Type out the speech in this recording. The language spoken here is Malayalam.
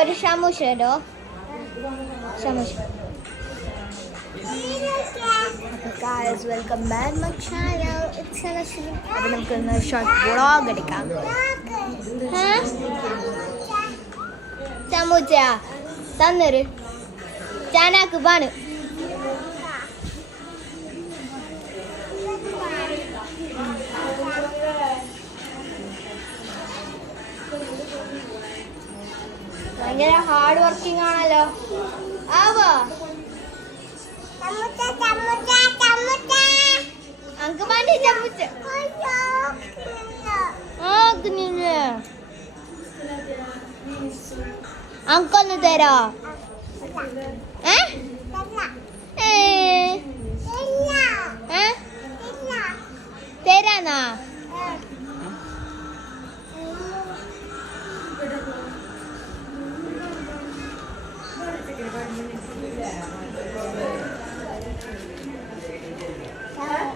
എനിക്കൊരു ഷമൂഷ ഇടോ. ഷമൂഷ. Guys, welcome back my channel. It's Anashri. അപ്പോൾ നമുക്ക് ഇന്ന് ഷോർട്ട് വ്ളോഗ് എടുക്കാം. സമൂച്ച തന്നൊരു ചാനാക്ക് പാണ്. ഭയങ്കര ഹാർഡ് വർക്കിംഗ് ആണല്ലോ. ആവോ അങ്ക് വേണ്ടി ചമ്മച്ച അങ്കൊന്ന് തരോ? തരാനാ?